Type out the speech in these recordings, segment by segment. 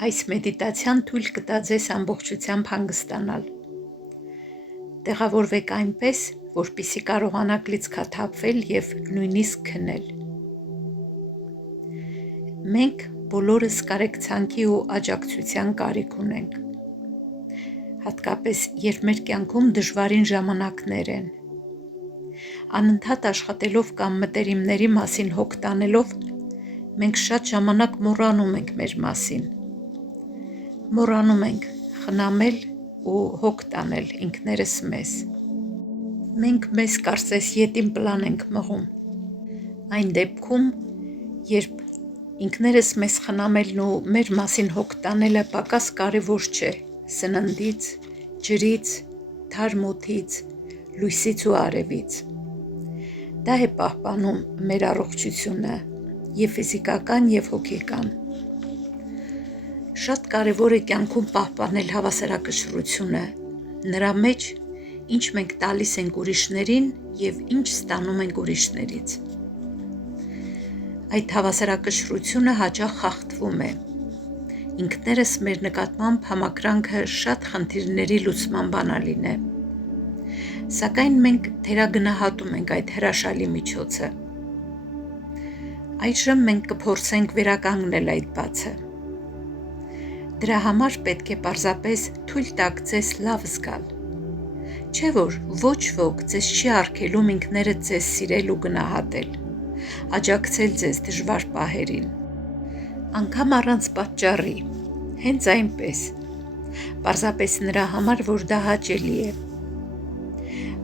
Այս մեդիտացիան թույլ կտա ձեզ ամբողջությամբ հանգստանալ։ Տեղավորվեք այնպես, որպեսզի կարողանաք լիցքաթափվել և նույնիսկ քնել։ Մենք բոլորս կարեկցանքի ու աջակցության կարիք ունենք։ Հատկապես, երբ մեր կյանքում դժվարին ժամանակներ են։ Անընդհատ աշխատելով կամ մտերիմների մասին հոգ տանելով, մենք շատ ժամանակ մոռանում ենք մեր մասին։ Մոռանում ենք խնամել ու հոգ տանել ինքներս մեզ։ Մենք մեզ կարծես ետին պլան ենք մղում։ Այն դեպքում, երբ ինքներս մեզ խնամելն ու մեր մասին հոգ տանելը պակաս կարևոր չէ սննդից, ջրից, թարմ օդից, լույսից ու արևից։ Դա է պահպանում մեր առողջությունը և ֆիզիկական և հոգեկան։ Շատ կարևոր է կյանքում պահպանել հավասարակշռությունը, նրա մեջ, ինչ մենք տալիս ենք ուրիշներին և ինչ ստանում ենք ուրիշներից։ Այդ հավասարակշռությունը հաճախ խախտվում է։ Ինքներս մեր նկատմամբ համակրանքը շատ խնդիրների լուծման բանալին է։ Սակայն մենք թերագնահատում ենք այդ հրաշալի միջոցը։ Այժմ մենք կփորձենք վերականգնել այդ բացը։ Դրա համար պետք է պարզապես թույլ տաք ձեզ լավ զգալ։ Չէ՞ որ ոչ ոք ձեզ չի արգելում ինքներդ ձեզ սիրել ու գնահատել, աջակցել ձեզ դժվար պահերին։ Անգամ առանց պատճառի, հենց այնպես, պարզապես նրա համար, որ դա հաճելի է։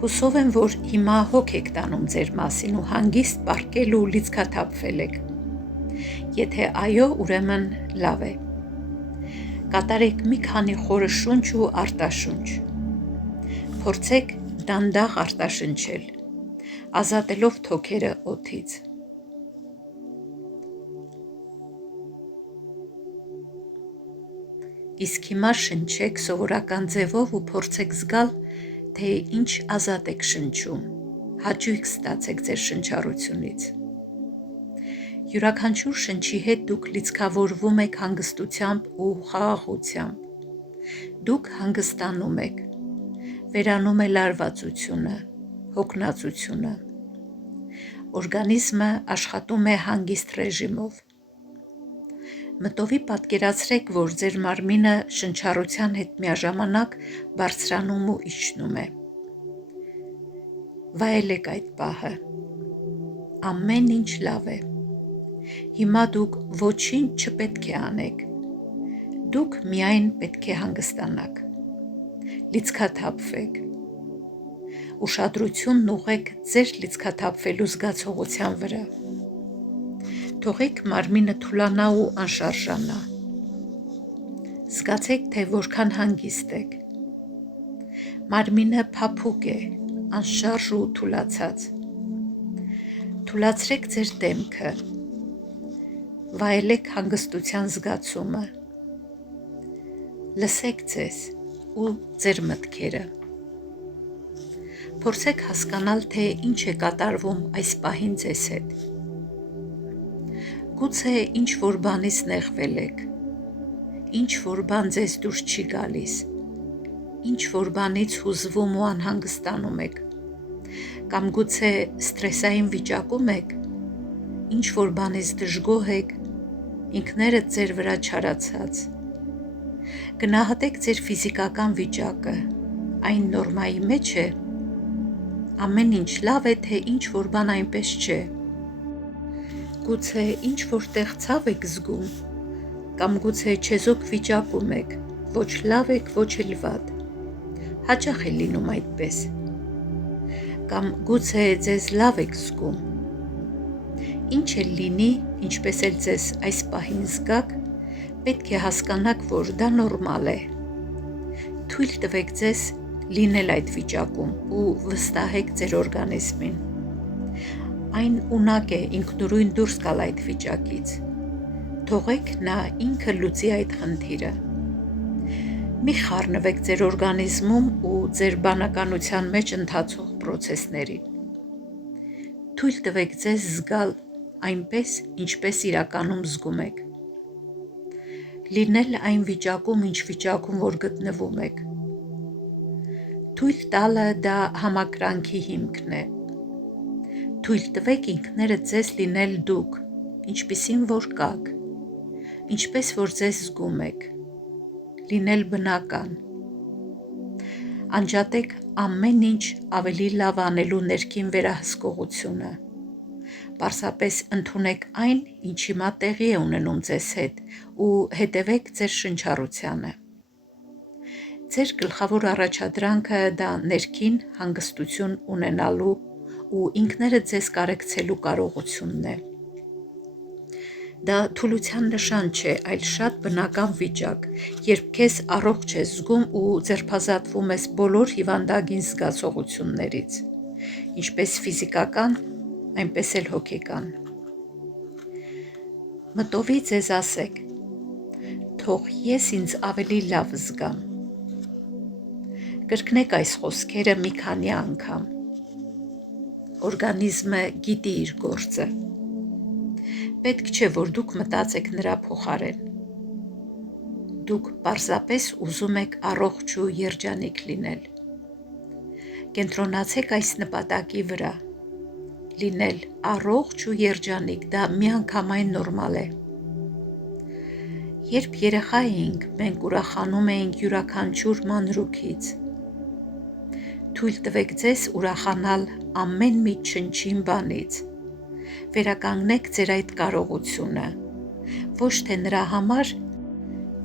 Հուսով եմ, որ հիմա հոգ եք տանում ձեր մասին ու հանգիստ պառկել ու լիցքաթափվել եք։ Եթե այո, ուրեմն լավ է։ Կատարեք մի քանի խորը շունչ ու արտաշունչ։ Փորձեք դանդաղ արտաշնչել, ազատելով թոքերը օդից։ Իսկ հիմա շնչեք սովորական ձևով ու փորձեք զգալ, թե ինչ ազատ եք շնչում, հաճույք ստացեք ձեր շնչառությունից։ Յուրաքանչյուր շնչի հետ դուք լիցքավորվում եք հանգստությամբ ու խաղաղությամբ։ Դուք հանգստանում եք, վերանում է լարվածությունը, հոգնածությունը։ Օրգանիզմը աշխատում է հանգիստ ռեժիմով։ Մտովի պատկերացրեք, որ ձեր մարմինը շնչառության հետ միաժամանակ բարձրանում ու իջնում է։ Վայելեք այդ պահը։ Ամեն ինչ լավ է։ Հիմա դուք ոչինչ չպետք է անեք։ Դուք միայն պետք է հանգստանաք։ Լիցքաթափվեք։ Ուշադրությունն ուղղեք ձեր լիցքաթափվելու զգացողության վրա։ Թողեք մարմինը թուլանա ու անշարժանա։ Զգացեք, թե որքան հանգիստ եք։ Մարմինը փափուկ է, անշարժ ու թուլացած։ Թուլացրեք ձեր դեմքը։ Վայելեք հանգստության զգացումը։ Լսեք ձեզ ու ձեր մտքերը։ Փորձեք հասկանալ, թե ինչ է կատարվում այս պահին ձեզ հետ։ Գուցե ինչ-որ բանից նեղվել եք, ինչ-որ բան ձեզ դուր չի գալիս, ինչ-որ բանից հուզվում ու անհանգստանում եք, կամ գուցե սթրեսային վիճակում եք, ինչ-որ բանից դժգոհ եք, ինքներդ ձեր վրա չարացած։ Գնահատեք ձեր ֆիզիկական վիճակը, այն նորմայի մեջ է, ամեն ինչ լավ է, թե ինչ-որ բան այնպես չէ։ Գուցե ինչ-որ տեղ ցավ եք զգում, կամ գուցե չեզոք վիճակում եք, ոչ լավ եք, ոչ էլ վատ։ Հաճախ է լինում այդպես։ Կամ գուցե ձեզ լավ եք զգում։ Ինչ էլ լինի, ինչպես էլ ձեզ այս պահին զգաք, պետք է հասկանաք, որ դա նորմալ է։ Թույլ տվեք ձեզ լինել այդ վիճակում ու վստահեք ձեր օրգանիզմին։ Այն ունակ է ինքնուրույն դուրս գալ այդ վիճակից։ Թողեք նա ինքը լուծի այդ խնդիրը։ Մի խառնվեք ձեր օրգանիզմում ու ձեր բանականության մեջ ընթացող պրոցեսներին։ Թույլ տվեք ձեզ զգալ այնպես, ինչպես իրականում զգում եք։ լինել այն վիճակում, ինչ վիճակում որ գտնվում եք։ Թույլ տալը դա համակրանքի հիմքն է։ Թույլ տվեք ինքներդ ձեզ լինել դուք, ինչպիսին որ կաք, ինչպես որ ձեզ զգում եք, լինել բնական։ Անջատեք ամեն ինչ ավելի լավ անելու ներքին վերահսկողությունը։ Պարզապես ընդունեք այն, ինչ հիմա տեղի է ունենում ձեզ հետ ու հետևեք ձեր շնչառությանը։ Ձեր գլխավոր առաջադրանքը դա ներքին հանգստություն ունենալու ու ինքներդ ձեզ կարեկցելու կարողությունն է։ Դա թուլության նշան չէ, այլ շատ բնական վիճակ, երբ քեզ առողջ ես զգում ու ձերբազատվում ես բոլոր հիվանդագին զգացողություններից, ինչպես ֆիզիկական, այնպես էլ հոգեկան։ Մտովի ձեզ ասեք. թող ես ինձ ավելի լավ զգամ։ Կրկնեք այս խոսքերը մի քանի անգամ։ Օրգանիզմը գիտի իր գործը։ Պետք չէ, որ դուք մտածեք նրա փոխարեն։ Դուք պարզապես ուզում եք առողջ ու երջանիկ լինել։ Կենտրոնացեք այս նպատակի վրա։ Լինել առողջ ու երջանիկ դա միանգամայն նորմալ է։ Երբ երեխա էինք, մենք ուրախանում էինք յուրաքանչյուր մանրուքից։ Թույլ տվեք ձեզ ուրախանալ ամեն մի չնչին բանից։ Վերականգնեք ձեր այդ կարողությունը, ոչ թե նրա համար,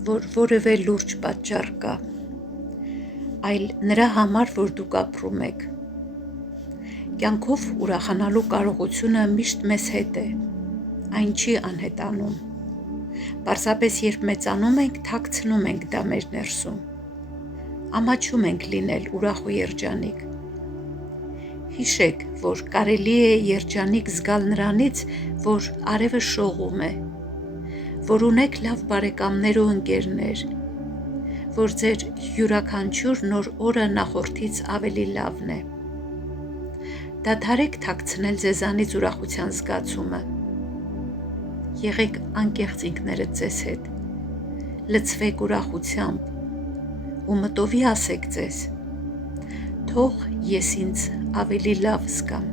որ որևէ լուրջ պատճառ կա, այլ նրա համար, որ դուք ապրում եք։ Կյանքով ուրախանալու կարողությունը միշտ մեզ հետ է, այն չի անհետանում։ Պարզապես երբ մեծանում ենք, թաքցնում ենք դա մեր ներսում։ Ամաչում ենք լինել ուրախ ու երջանիկ։ Հիշեք, որ կարելի է երջանիկ զգալ նրանից, որ արևը շողում է, որ ունեք լավ բարեկամներ ու ընկերներ, որ ձեր յուրաքանչյուր նոր օրը նախորդից ավելի լավն է։ Դադարեք թաքցնել ձեզանից ուրախության զգացումը։ Եղեք անկեղծ ինքներդ ձեզ հետ։ Լցվեք ուրախությամբ ու մտովի ասեք ձեզ. թող ես ինձ ավելի լավ զգամ։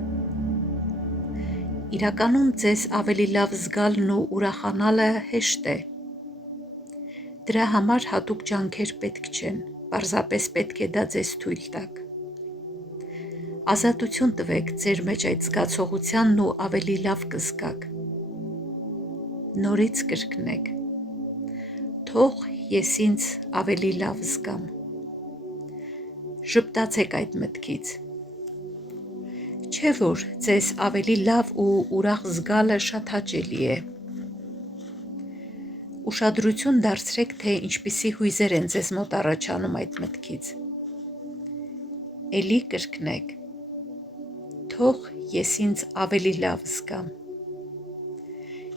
Իրականում ձեզ ավելի լավ զգալն ու ուրախանալը հեշտ է։ Դրա համար հատուկ ջանքեր պետք չեն, պարզապես պետք է դա ձեզ թույլ տաք։ Ազատություն տվեք ձեր մեջ այդ զգացողությանն ու ավելի լավ կզգաք։ Նորից կրկնեք. թող ես ինձ ավելի լավ զգամ։ Ժպտացեք այդ մտքից։ Չէ՞ որ ձեզ ավելի լավ ու ուրախ զգալը շատ հաճելի է։ Ուշադրություն դարձրեք, թե ինչպիսի հույզեր են ձեզ մոտ առաջանում այդ մտքից։ Էլի կրկնեք. թող ես ինձ ավելի լավ զգամ։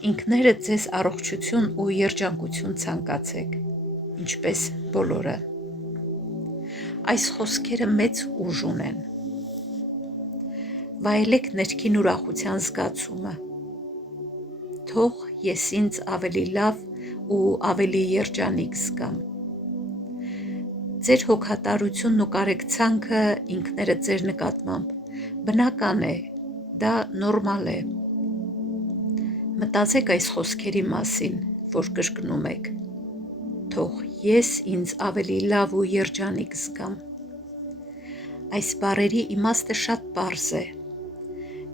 Ինքներդ ձեզ առողջություն ու երջանկություն ցանկացեք, ինչպես բոլորը։ Այս խոսքերը մեծ ուժ ունեն։ Վայելեք ներքին ուրախության զգացումը։ Թող ես ինձ ավելի լավ ու ավելի երջանիկ զգամ։ Ձեր հոգատարությունն ու կարեկցանքը ինքներդ ձեր նկատմամբ բնական է, դա նորմալ է։ Մտածեք այս խոսքերի մասին, որ կրկնում եք. թող ես ինձ ավելի լավ ու երջանիկ զգամ։ Այս բառերի իմաստը շատ պարզ է։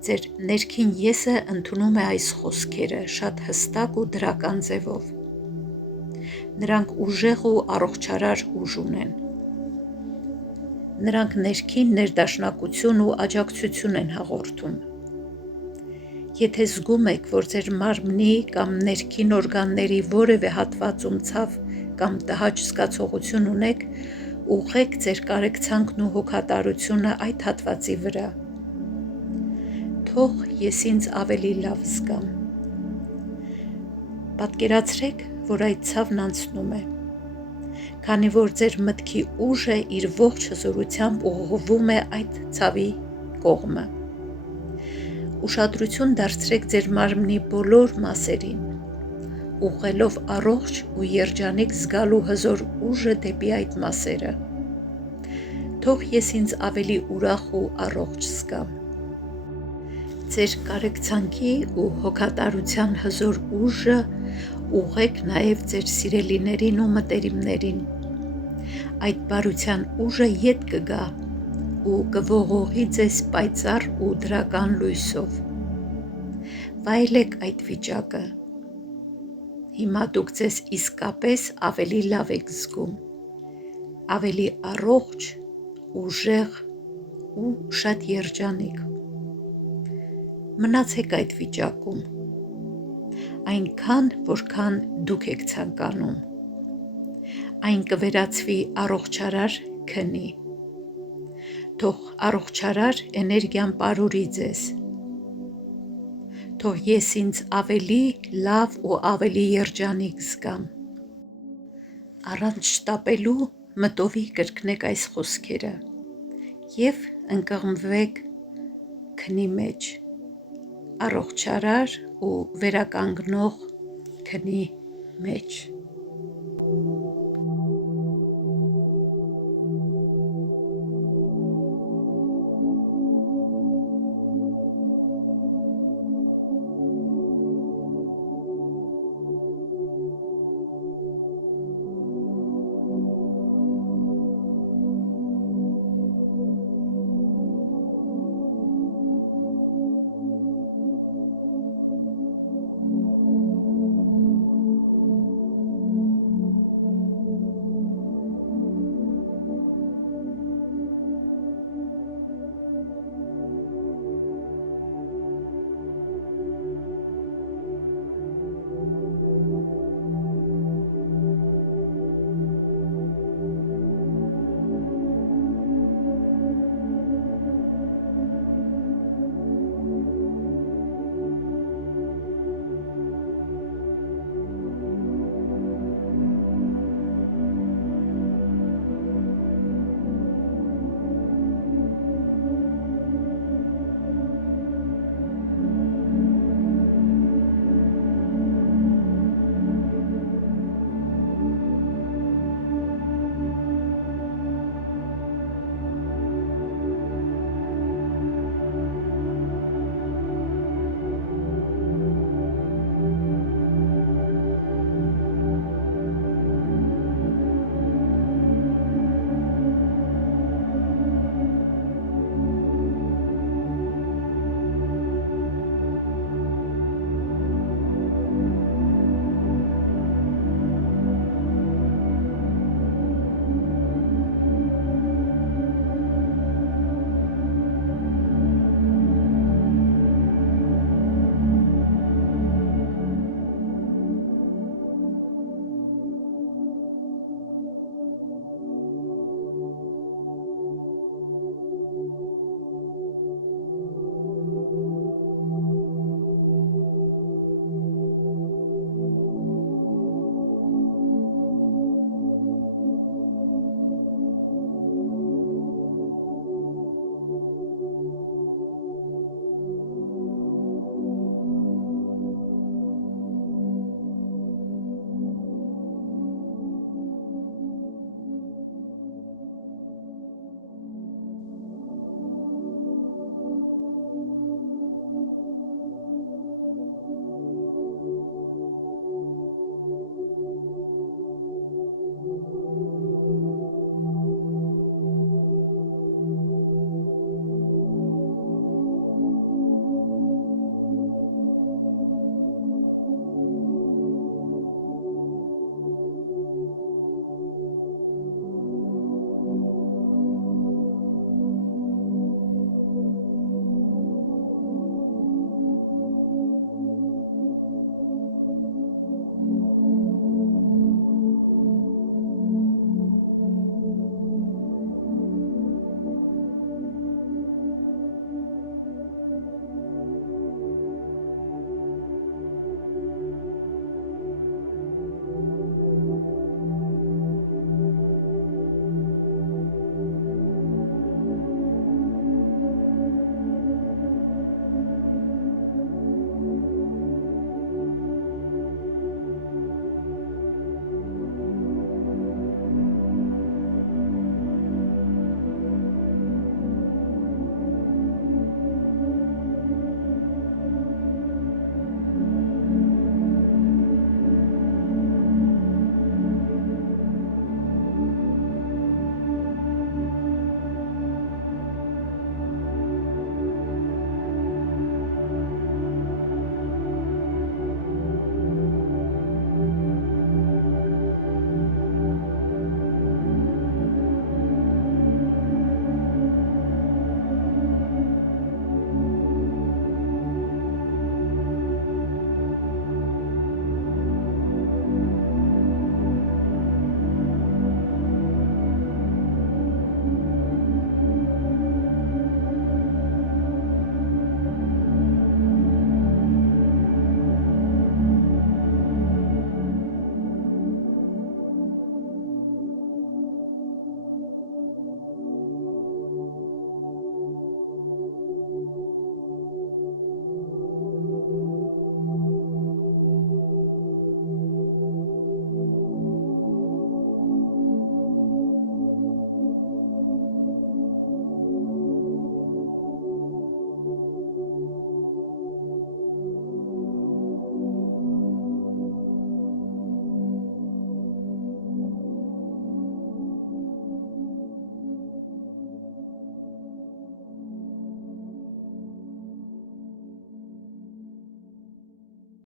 Ձեր ներքին եսը ընդունում է այս խոսքերը շատ հստակ ու դրական ձևով։ Նրանք ուժեղ ու առողջարար ուժ ունեն։ Նրանք ներքին ներդաշնակություն ու աջակցություն են հաղորդում։ Եթե զգում եք, որ ձեր մարմնի կամ ներքին օրգանների որևէ հատվածում ցավ կամ տհաճ զգացողություն ունեք, ուղղեք ձեր կարեկցանքն ու հոգատարությունը այդ հատվածի վրա։ Թող ես ինձ ավելի լավ զգամ։ Պատկերացրեք, որ այդ ցավն անցնում է, քանի որ ձեր մտքի ուժը իր ողջ հզորությամբ ուղղվում է այդ ցավի կողմը։ Ուշադրություն դարձրեք ձեր մարմնի բոլոր մասերին ուղղելով առողջ ու երջանիկ զգալու հզոր ուժը դեպի այդ մասերը։ Թող ես ինձ ավելի ուրախ ու առողջ զգամ։ Ձեր կարեկցանքի ու հոգատարության հզոր ուժը ուղղեք նաև ձեր սիրելիներին ու մտերիմներին։ Այդ բարության ուժը ետ կգա ու կողողի ձեզ պայծառ ու դրական լույսով։ Վայելեք այդ վիճակը։ Հիմա դուք ձեզ իսկապես ավելի լավ եք զգում, ավելի առողջ, ուժեղ ու շատ երջանիկ։ Մնացեք այդ վիճակում, այնքան, որքան դուք եք ցանկանում։ Այն կվերածվի առողջարար քնի։ Թող առողջարար էներգիան պարուրի ձեզ։ Թող ես ինձ ավելի լավ ու ավելի երջանիկ զգամ։ Առանց շտապելու մտովի կրկնեք այս խոսքերը և ընկղմվեք քնի մեջ, առողջարար ու վերականգնող քնի մեջ։